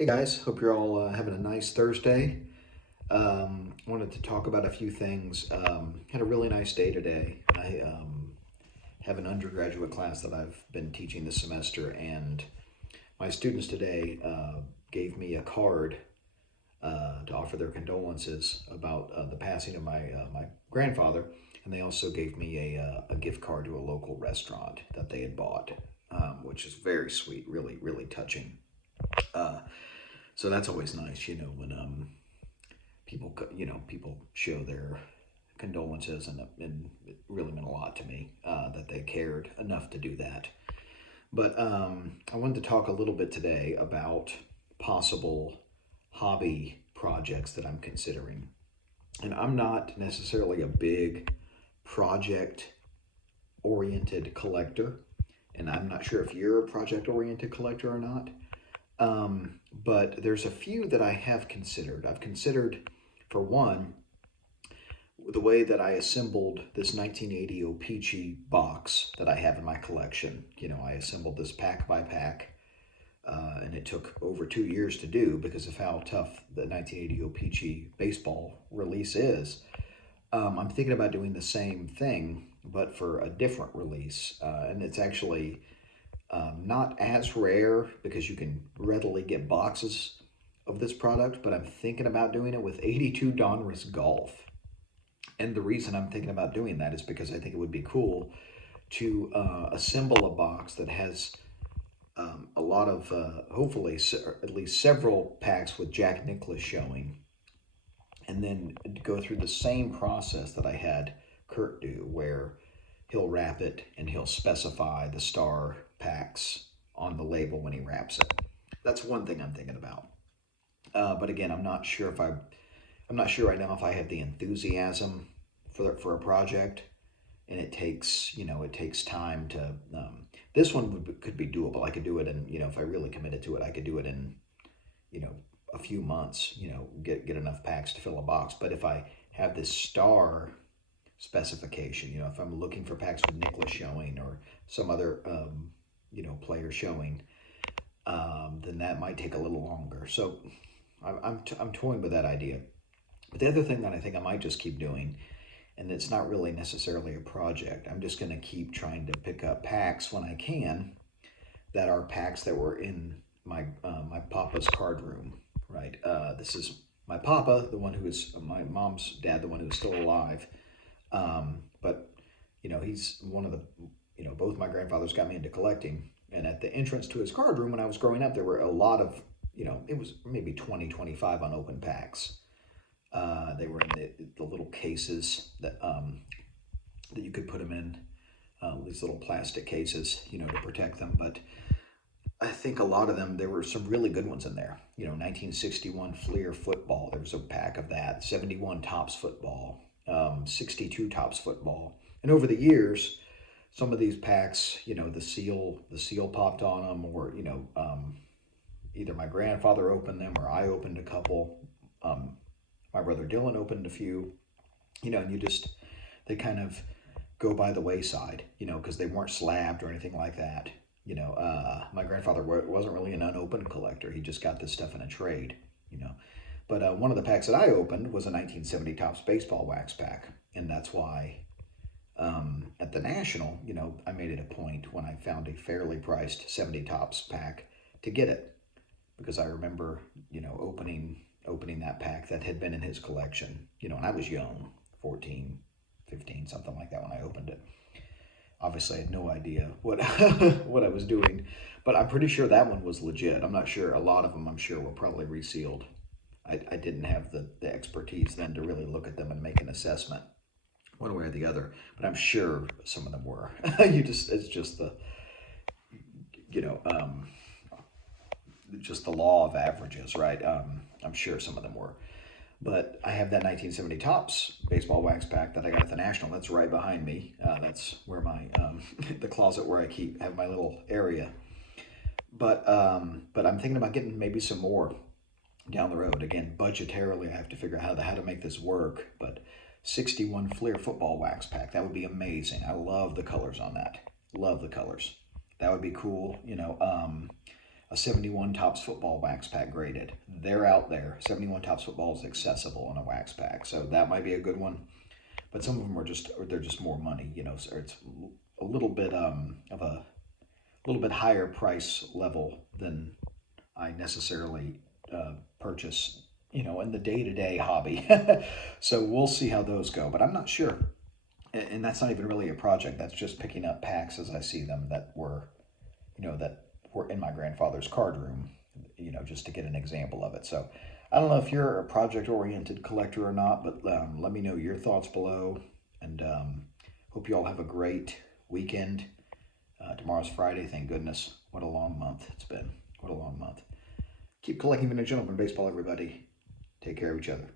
Hey guys, hope you're all having a nice Thursday. Wanted to talk about a few things. Had a really nice day today. I have an undergraduate class that I've been teaching this semester, and my students today gave me a card to offer their condolences about the passing of my grandfather, and they also gave me a gift card to a local restaurant that they had bought, which is very sweet, really, really touching. Uh, so that's always nice, when people show their condolences, and it really meant a lot to me that they cared enough to do that. But I wanted to talk a little bit today about possible hobby projects that I'm considering. And I'm not necessarily a big project oriented collector, and I'm not sure if you're a project oriented collector or not. But there's a few that I have considered. I've considered, for one, the way that I assembled this 1980 O-Pee-Chee box that I have in my collection. I assembled this pack by pack, and it took over 2 years to do because of how tough the 1980 O-Pee-Chee baseball release is. I'm thinking about doing the same thing, but for a different release, and it's actually not as rare because you can readily get boxes of this product, but I'm thinking about doing it with 82 Donruss Golf. And the reason I'm thinking about doing that is because I think it would be cool to assemble a box that has a lot of, hopefully, at least several packs with Jack Nicklaus showing, and then go through the same process that I had Kurt do, where he'll wrap it and he'll specify the star packs on the label when he wraps it. That's one thing I'm thinking about. But again, I'm not sure right now if I have the enthusiasm for a project, and it takes time to. This one could be doable. I could do it in, if I really committed to it, I could do it in, you know a few months. Get enough packs to fill a box. But if I have this star specification, if I'm looking for packs with Nicklaus showing or some other player showing, then that might take a little longer. So I'm toying with that idea. But the other thing that I think I might just keep doing, and it's not really necessarily a project, I'm just going to keep trying to pick up packs when I can that are packs that were in my papa's card room. Right. This is my papa, the one who is my mom's dad, the one who is still alive. But he's one of the both my grandfathers got me into collecting. And at the entrance to his card room when I was growing up, there were a lot of it was maybe 20, 25 unopened packs. They were in the little cases that you could put them in, these little plastic cases, to protect them. But I think a lot of them, there were some really good ones in there. 1961 Fleer football, there was a pack of that. 71 Topps football, 62 Topps football. And over the years, some of these packs, the seal popped on them, or either my grandfather opened them or I opened a couple. My brother Dylan opened a few. And they kind of go by the wayside, because they weren't slabbed or anything like that. My grandfather wasn't really an unopened collector. He just got this stuff in a trade, you know. But one of the packs that I opened was a 1970 Topps baseball wax pack, and that's why at the National, I made it a point when I found a fairly priced 70 Topps pack to get it, because I remember, opening that pack that had been in his collection, and I was young, 14, 15, something like that when I opened it. Obviously, I had no idea what what I was doing, but I'm pretty sure that one was legit. I'm not sure. A lot of them, I'm sure, were probably resealed. I didn't have the expertise then to really look at them and make an assessment one way or the other, but I'm sure some of them were. It's just you know, um, just the law of averages, right? I'm sure some of them were. But I have that 1970 Topps baseball wax pack that I got at the National. That's right behind me. That's where my the closet where I have my little area. But I'm thinking about getting maybe some more down the road. Again, budgetarily, I have to figure out how to make this work. But 61 Fleer football wax pack, that would be amazing. I love the colors on that. Love the colors. That would be cool. a 71 Tops football wax pack graded. They're out there. 71 Tops football is accessible in a wax pack, so that might be a good one. But some of them are just, or they're just more money, you know. So it's a little bit of a little bit higher price level than I necessarily purchase, you know, in the day to day hobby. So we'll see how those go, but I'm not sure. And that's not even really a project. That's just picking up packs as I see them that were, you know, that were in my grandfather's card room, you know, just to get an example of it. So I don't know if you're a project oriented collector or not, but let me know your thoughts below. And hope you all have a great weekend. Tomorrow's Friday, thank goodness. What a long month it's been. What a long month. Keep collecting vintage gentleman baseball, everybody. Take care of each other.